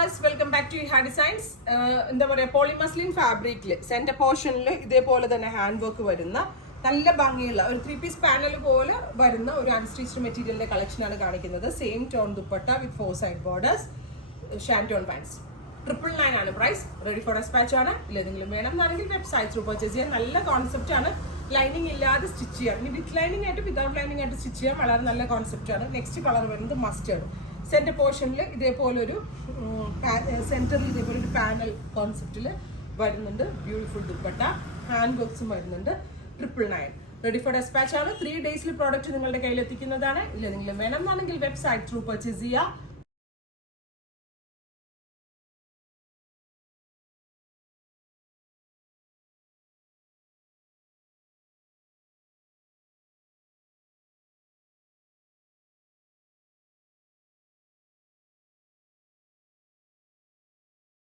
Viewers, welcome back to Iha designs. എന്താ പറയുക, പോളിമസ്ലിൻ ഫാബ്രിക്കിൽ സെന്റർ പോർഷനിൽ ഇതേപോലെ തന്നെ ഹാൻഡ് വർക്ക് വരുന്ന നല്ല ഭംഗിയുള്ള ഒരു 3-piece പാനൽ പോലെ വരുന്ന ഒരു അൺസ്റ്റിച്ച്ഡ് മെറ്റീരിയലിന്റെ കളക്ഷനാണ് കാണിക്കുന്നത്. സെയിം ടോൺ ദുപ്പട്ട വിത്ത് 4 സൈഡ് ബോർഡേഴ്സ്, ഷാൻറ്റോൺ പാൻസ്. 999 ആണ് പ്രൈസ്. റെഡി ഫോർ ഡെസ്പാച്ച് ആണ്. ഇല്ലെങ്കിലും വേണം എന്നാണെങ്കിൽ വെബ്സൈറ്റ് ത്രൂ പർച്ചേസ് ചെയ്യാൻ. നല്ല കോൺസെപ്റ്റ് ആണ്. ലൈനിങ് ഇല്ലാതെ സ്റ്റിച്ച് ചെയ്യാം. ഇനി വിത്ത് ലൈനിങ് ആയിട്ട് വിതൗട്ട് ലൈനിങ് ആയിട്ട് സ്റ്റിച്ച് ചെയ്യാൻ വളരെ നല്ല കോൺസെപ്റ്റ് ആണ്. നെക്സ്റ്റ് കളർ വരുന്നത് മസ്റ്റേർഡ്. സെന്റർ പോർഷനിൽ ഇതേപോലൊരു സെന്ററിൽ ഇതേപോലെ ഒരു പാനൽ കോൺസെപ്റ്റിൽ വരുന്നുണ്ട്. ബ്യൂട്ടിഫുൾ ദുപ്പട്ട, ഹാൻഡ് ബോക്സും വരുന്നുണ്ട്. 999. റെഡി ഫോർ ഡെസ്പാച്ച് ആണ്. 3 ഡേയ്സിൽ പ്രോഡക്റ്റ് നിങ്ങളുടെ കയ്യിൽ എത്തിക്കുന്നതാണ്. ഇല്ല നിങ്ങൾ വേണം എന്നാണെങ്കിൽ വെബ്സൈറ്റ് ത്രൂ പർച്ചേസ് ചെയ്യുക.